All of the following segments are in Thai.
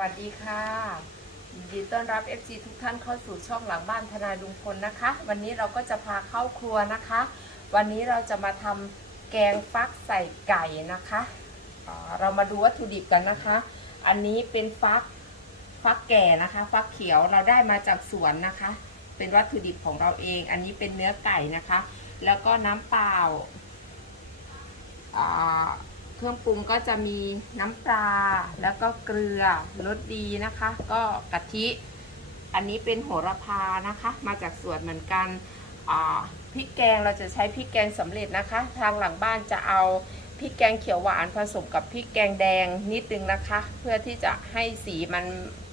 วัสดีค่ะยินดีต้อนรับ FC ทุกท่านเข้าสู่ช่องหลังบ้านทนายลุงพลนะคะ วันนี้เราก็จะพาเข้าครัวนะคะ วันนี้เราจะมาทำแกงฟักใส่ไก่นะคะอ่าเรามาดูวัตถุดิบกันนะคะ อันนี้เป็นฟักฟักแก่นะคะ ฟักเขียวเราได้มาจากสวนนะคะ เป็นวัตถุดิบของเราเอง อันนี้เป็นเนื้อไก่นะคะ แล้วก็น้ำเปล่าอ่า เครื่องปรุงก็จะมีน้ำปลาแล้วก็เกลือรสดีนะคะ ก็กะทิ อันนี้เป็นโหระพานะคะ มาจากสวนเหมือนกันอ่าพริกแกงเราจะใช้พริกแกงสำเร็จนะคะ ทางหลังบ้านจะเอาพริกแกงเขียวหวานผสมกับพริกแกงแดงนิดนึงนะคะ เพื่อที่จะให้สีมัน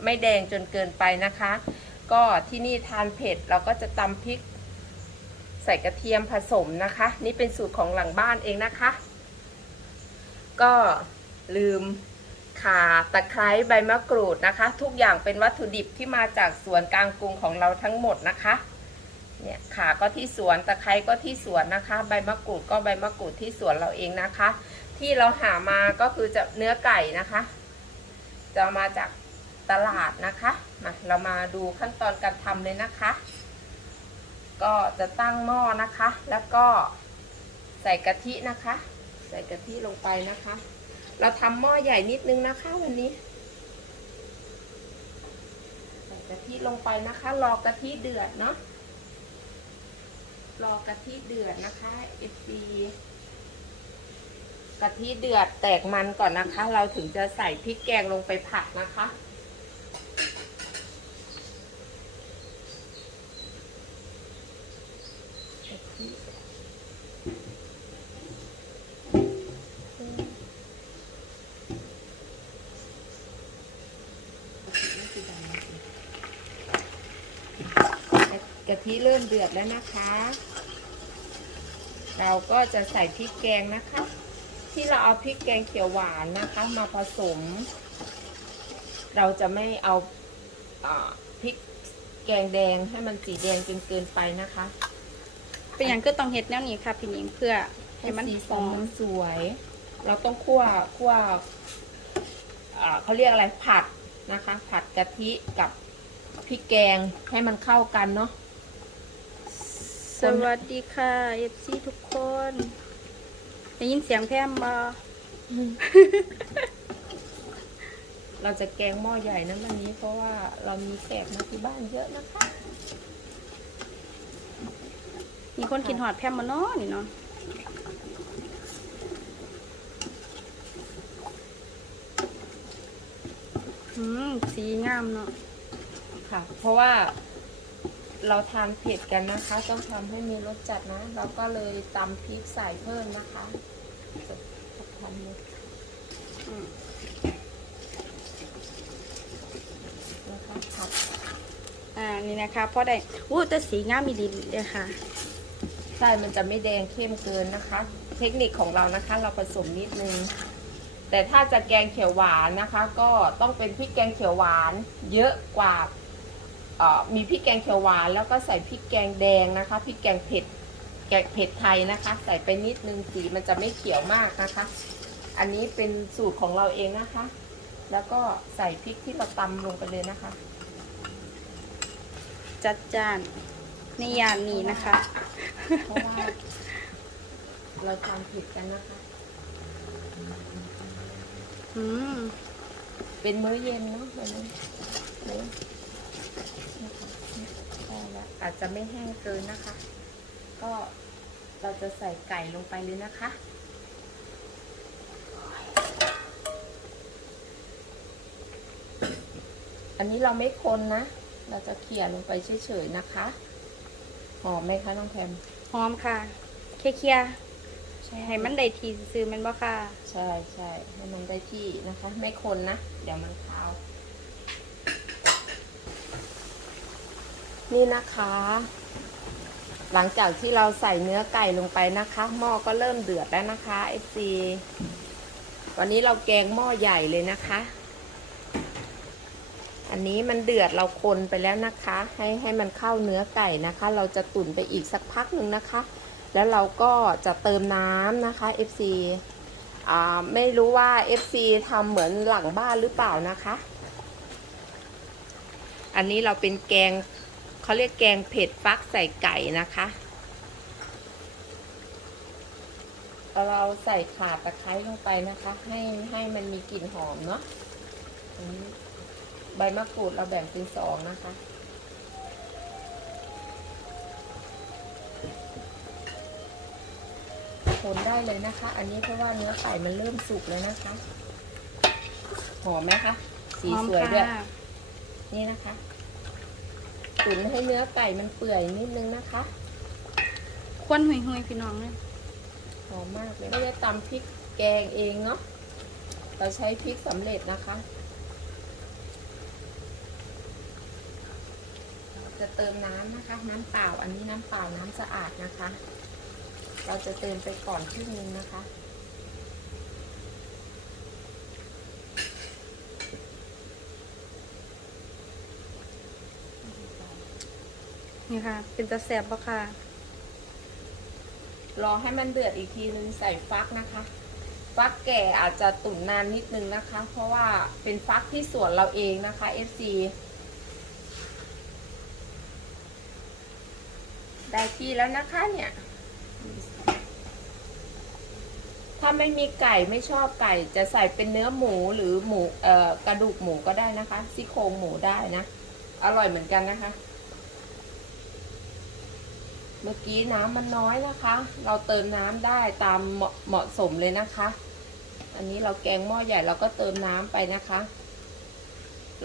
ไม่แดงจนเกินไปนะคะ ก็ที่นี่ทานเผ็ดเราก็จะตำพริกใส่กระเทียมผสมนะคะ นี่เป็นสูตรของหลังบ้านเองนะคะ ก็ลืมข่าตะไคร้ใบมะกรูดนะคะ ทุกอย่างเป็นวัตถุดิบที่มาจากสวนกลางกรุงของเราทั้งหมดนะคะเนี่ยขาก็ที่สวนตะไคร้ก็ที่สวนนะคะ ใบมะกรูดก็ใบมะกรูดที่สวนเราเองนะคะ ที่เราหามาก็คือจะเนื้อไก่นะคะ จะมาจากตลาดนะคะมาเรามาดูขั้นตอนการทำเลยนะคะ ก็จะตั้งหม้อนะคะ แล้วก็ใส่กะทินะคะ ใส่กะทิลงไปนะคะ เราทำหม้อใหญ่นิดนึงนะคะวันนี้ ใส่กะทิลงไปนะคะ รอกะทิเดือดเนาะ รอกะทิเดือดนะคะเอฟีกะทิเดือดแตกมันก่อนนะคะ เราถึงจะใส่พริกแกงลงไปผัดนะคะ กะทิเริ่มเดือดแล้วนะคะ เราก็จะใส่พริกแกงนะคะ ที่เราเอาพริกแกงเขียวหวานนะคะ มาผสม เราจะไม่เอาอาพริกแกงแดงให้มันสีแดงจนเกินไปนะคะ เป็นอย่างก็ต้องเฮ็ดแนวนี้ค่ะพี่หนิงเพื่อให้ให้มันสีหสันอมมันสวย เราต้องคั่วคั่วอ่าเขาเรียกอะไรผัดนะคะ ผัดกะทิกับพริกแกงให้มันเข้ากันเนาะ สวัสดีค่ะเอฟซีทุกคนได้ยินเสียงแพมบ่เราจะแกงหม้อใหญ่นะวันนี้ เพราะว่าเรามีแขกมาที่บ้านเยอะนะคะ มีคนกินหอดแพมมาเนาะนี่เนาะอืมสีงามเนาะค่ะ เพราะว่า เราทานเผ็ดกันนะคะ ต้องทำให้มีรสจัดนะ เราก็เลยตำพริกใส่เพิ่มนะคะจะทำเลยอืมนะคะผัดอ่านี่นะคะพอได้อู้แต่สีงามมีดีเลยค่ะใช่มันจะไม่แดงเข้มเกินนะคะ เทคนิคของเรานะคะ เราผสมนิดนึงแต่ถ้าจะแกงเขียวหวานนะคะ ก็ต้องเป็นพริกแกงเขียวหวาน เยอะกว่าเอ่อ มีพริกแกงเขียวหวานแล้วก็ใส่พริกแกงแดงนะคะพริกแกงเผ็ดแกงเผ็ดไทยนะคะ ใส่ไปนิดนึงสีมันจะไม่เขียวมากนะคะ อันนี้เป็นสูตรของเราเองนะคะ แล้วก็ใส่พริกที่เราตำลงไปเลยนะคะ จัดจานในยานนี้นะคะเพราะว่าเราทำผิดกันนะคะอืมเป็นมื้อเย็นเนาะวันนี้มื้ อนะคะใช่แล้วอาจจะไม่แห้งเกินนะคะ ก็เราจะใส่ไก่ลงไปเลยนะคะ อันนี้เราไม่คนนะ เราจะเขี่ยลงไปเฉยๆนะคะ หอมไหมคะน้องแพมหอมค่ะเคลียร์ๆให้มันได้ทีซื้อๆแมันบ่ค่ะ ใช่ใช่ให้มันได้ที่นะคะ ไม่คนนะ เดี๋ยวมันคาว นี่นะคะ หลังจากที่เราใส่เนื้อไก่ลงไปนะคะ หม้อก็เริ่มเดือดแล้วนะคะเอซีวันนี้เราแกงหม้อใหญ่เลยนะคะ อันนี้มันเดือดเราคนไปแล้วนะคะ ให้ให้มันเข้าเนื้อไก่นะคะ เราจะตุ๋นไปอีกสักพักหนึ่งนะคะ แล้วเราก็จะเติมน้ำนะคะ FC อ่าไม่รู้ว่า FC ทำเหมือนหลังบ้านหรือเปล่านะคะ อันนี้เราเป็นแกง เขาเรียกแกงเผ็ดฟักใส่ไก่นะคะ เราใส่ข่าตะไคร้ลงไปนะคะ ให้ให้มันมีกลิ่นหอมเนาะอันนี้ใบมะกรูดเราแบ่งเป็นสองนะคะคนได้เลยนะคะ อันนี้เพราะว่าเนื้อไก่มันเริ่มสุกแล้วนะคะ หอมไหมคะ สีหอมสวยด้วยค่ะนี่นะคะ ตุ๋นให้เนื้อไก่มันเปื่อยนิดนึงนะคะควนหุยหุยๆพี่น้องเลยหอมมากเลยไม่ได้ตำพริกแกงเองเนาะเราใช้พริกสำเร็จนะคะเราจะเติมน้ำนะคะ น้ำเปล่าอันนี้น้ำเปล่าน้ำสะอาดนะคะ เราจะเติมไปก่อนครึ่งนึงนะคะ นี่ค่ะ เป็นตะแสบปะค่ะ รอให้มันเดือดอีกทีนึงใส่ฟักนะคะ ฟักแก่อาจจะตุ๋นนานนิดนึงนะคะ เพราะว่าเป็นฟักที่สวนเราเองนะคะ FC ได้ที่แล้วนะคะเนี่ยถ้าไม่มีไก่ไม่ชอบไก่ จะใส่เป็นเนื้อหมูหรือหมูเอ่อกระดูกหมูก็ได้นะคะซี่โครงหมูได้นะ อร่อยเหมือนกันนะคะ เมื่อกี้น้ำมันน้อยนะคะ เราเติมน้ำได้ตามเหมาะเหมาะสมเลยนะคะ อันนี้เราแกงหม้อใหญ่เราก็เติมน้ำไปนะคะ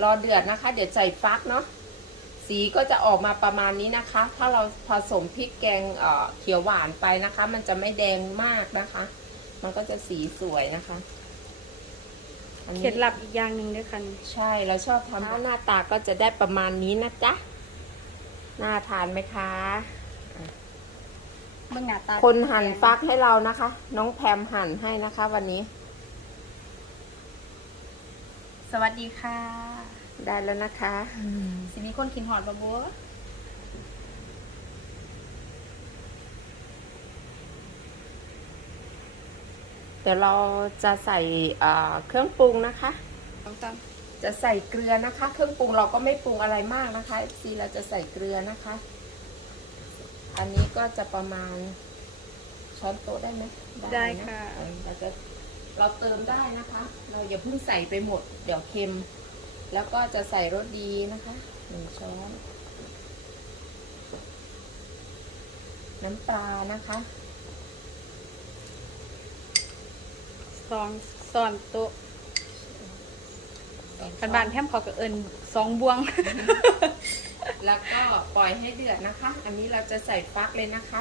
รอเดือดนะคะ เดี๋ยวใส่ฟักเนาะ สีก็จะออกมาประมาณนี้นะคะ ถ้าเราผสมพริกแกงเอ่อเขียวหวานไปนะคะ มันจะไม่แดงมากนะคะ มันก็จะสีสวยนะคะอันเคนี้ล็ดลับอีกอย่างหนึ่งด้วยค่ะนี่ใช่เราชอบทำหน้าตาก็จะได้ประมาณนี้นะจ๊ะ น่าทานไหมคะ เมื่อหน้าตาคนหั่นฟักให้เรานะคะ น้องแพมหั่นให้นะคะ วันนี้ สวัสดีค่ะ ได้แล้วนะคะสิมีคนกินหอดบะบัวเดี๋ยวเราจะใส่เอ่อเครื่องปรุงนะคะลองตามจะใส่เกลือนะคะ เครื่องปรุงเราก็ไม่ปรุงอะไรมากนะคะ FC เราจะใส่เกลือนะคะ อันนี้ก็จะประมาณช้อนโต๊ะได้ไหมได้นค่ะเออเราจะเราเติมได้นะคะ เราอย่าเพิ่งใส่ไปหมด เดี๋ยวเค็ม แล้วก็จะใส่รสดีนะคะหนึ่งช้อน น้ำปลานะคะสองสอนโต๊ะกันบานแพมขอกับเอิญสองบวง แล้วก็ปล่อยให้เดือดนะคะ อันนี้เราจะใส่ฟักเลยนะคะ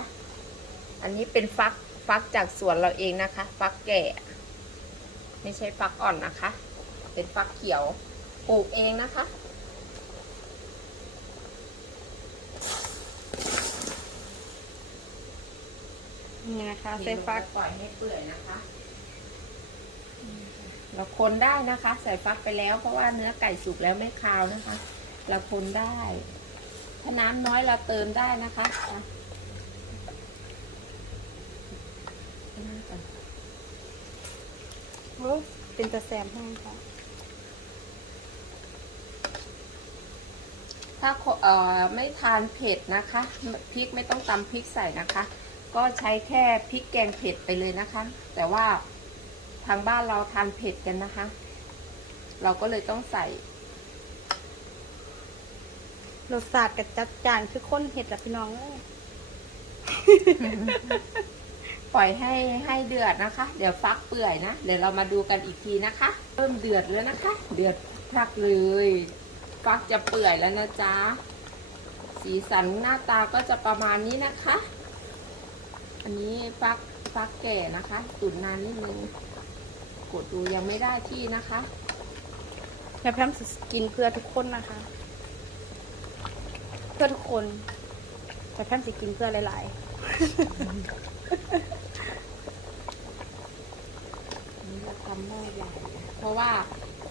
อันนี้เป็นฟักฟักจากสวนเราเองนะคะ ฟักแก่ ไม่ใช่ฟักอ่อนนะคะ เป็นฟักเขียวปลูกเองนะคะ นี่นะคะใส่ฟักปล่อยให้เปื่อยนะคะเราคนได้นะคะ ใส่ฟักไปแล้วเพราะว่าเนื้อไก่สุกแล้วไม่คาวนะคะ เราคนได้ ถ้าน้ำน้อยเราเติมได้นะคะอะเอาน้ำก่อนโอ้เป็นตะแสบให้ค่ะ ถ้าคนเอ่อไม่ทานเผ็ดนะคะพริกไม่ต้องตำพริกใส่นะคะ ก็ใช้แค่พริกแกงเผ็ดไปเลยนะคะ แต่ว่าทางบ้านเราทานเผ็ดกันนะคะ เราก็เลยต้องใส่ รสชาติกับจัดจานคือคนเห็ดละพี่น้องเอ้ยปล่อยให้ให้เดือดนะคะ เดี๋ยวฟักเปื่อยนะ เดี๋ยวเรามาดูกันอีกทีนะคะ เริ่มเดือดแล้วนะคะ เดือดพรักเลย ฟักจะเปื่อยแล้วนะจ๊ะ สีสันหน้าตาก็จะประมาณนี้นะคะ อันนี้ฟักฟักแก่นะคะ ตุ๋นนานนิดนึง กดดูยังไม่ได้ที่นะคะแม่แพมสิกินเพื่อทุกคนนะคะเพื่อทุกคน แต่แพมสิกินเพื่อหลายอันนี้เราทำหม้อใหญ่เพราะว่า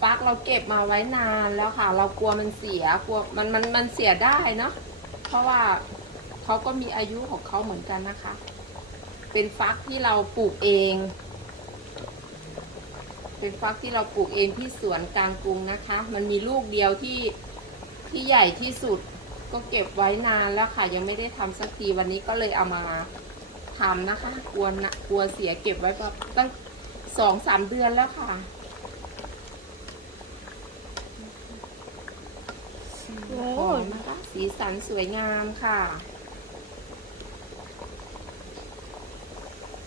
ฟักเราเก็บมาไว้นานแล้วค่ะ เรากลัวมันเสียกลัวมันมันมันเสียได้เนาะเพราะว่าเขาก็มีอายุของเขาเหมือนกันนะคะ เป็นฟักที่เราปลูกเอง เป็นฟักที่เราปลูกเองที่สวนกลางกรุงนะคะ มันมีลูกเดียวที่ที่ใหญ่ที่สุด ก็เก็บไว้นานแล้วค่ะ ยังไม่ได้ทำสักทีวันนี้ก็เลยเอามาทำนะคะกลัวนะกลัวเสียเก็บไว้แบบตั้งสองสามเดือนแล้วค่ะโอ้หอยมนะคะสีสันสวยงามค่ะ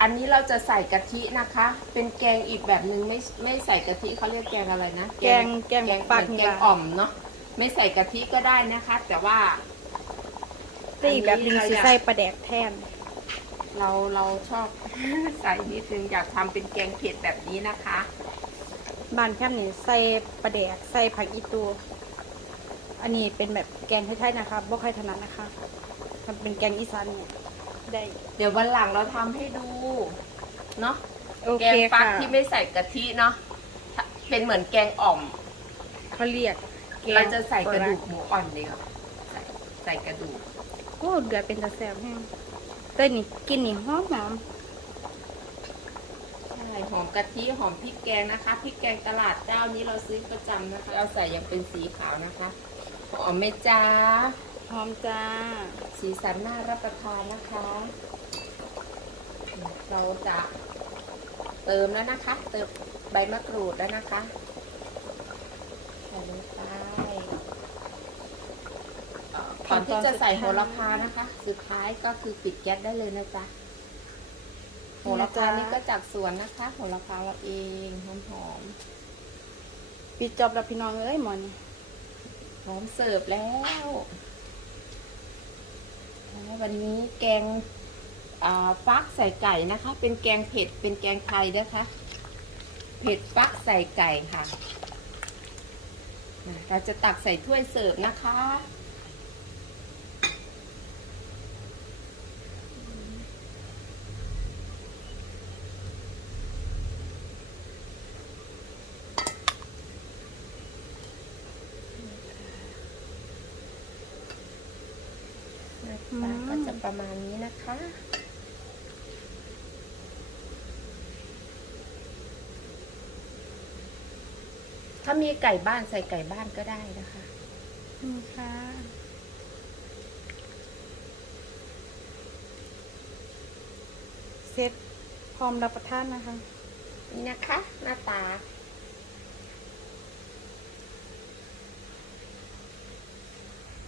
อันนี้เราจะใส่กะทินะคะ เป็นแกงอีกแบบหนึ่งไม่ไม่ใส่กะทิเขาเรียกแกงอะไรนะ แกงแกงแกงปักเหมือนนี่แกงล่ะอ่อมเนาะ ไม่ใส่กะทิก็ได้นะคะ แต่ว่าแต่อีกแบบหนึงสิใส่ปลาแดกแทน เราเราชอบ ใส่นิดนึงอยากทำเป็นแกงเผ็ดแบบนี้นะคะ บ้านแคมนี่ใส่ปลาแดกใส่ผักอีตู อันนี้เป็นแบบแกงไทยๆนะคะบ่ค่อยถนัดนะคะทำเป็นแกงอีสานเนี่ยได้ เดี๋ยววันหลังเราทำให้ดูเนาะ โอแกเคงฟักค่ะที่ไม่ใส่กะทิเนาะ เป็นเหมือนแกงอ่อม เขาเรียกแกง เราจะใส่กระดูกหมูอ่อนดีกว่าใส่ใส่กระดูกโอ้เดือดเป็นตะแซ่บแห้งแต่นี่กินนี่หอมหอมใช่หอมกะทิหอมพริกแกงนะคะพริกแกงตลาดเจ้านี้เราซื้อประจำนะคะเอาใส่ยังเป็นสีขาวนะคะหอมไหมจ้าหอมจ้า สีสันน่ารับประทานนะคะ เราจะเติมแล้วนะคะ เติมใบมะกรูดแล้วนะคะใส่ลงไปเอ่อ ก่อนที่จะใส่โหระพานะคะ สุดท้ายก็คือปิดแก๊สได้เลยนะจ๊ะโหระพานี่ก็จากสวนนะคะโหระพาเราเองหอมปิดจอบแล้วพี่น้องเอ้ยหมอนี่ๆพร้อมเสิร์ฟแล้วแล้ววันนี้แกงอ่าฟักใส่ไก่นะคะ เป็นแกงเผ็ดเป็นแกงไทยนะคะ เผ็ดฟักใส่ไก่ค่ะอะเราจะตักใส่ถ้วยเสิร์ฟนะคะ หน้าตาก็จะ ประมาณนี้นะคะ ถ้ามีไก่บ้านใส่ไก่บ้านก็ได้นะคะนี่ค่ะเสร็จพร้อมรับประทานนะคะนี่นะคะ หน้าตา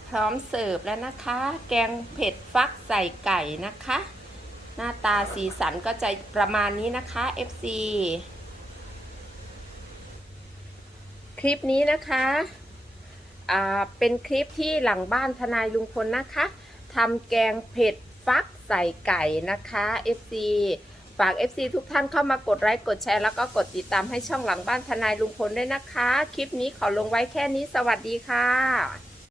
พร้อมเสิร์ฟแล้วนะคะ แกงเผ็ดฟักใส่ไก่นะคะ หน้าตาสีสันก็จะประมาณนี้นะคะ FC คลิปนี้นะคะอ่าเป็นคลิปที่หลังบ้านทนายลุงพลนะคะทำแกงเผ็ดฟักใส่ไก่นะคะ FC ฝาก FC ทุกท่านเข้ามากดไลค์กดแชร์แล้วก็กดติดตามให้ช่องหลังบ้านทนายลุงพลด้วยนะคะ คลิปนี้ขอลงไว้แค่นี้สวัสดีค่ะ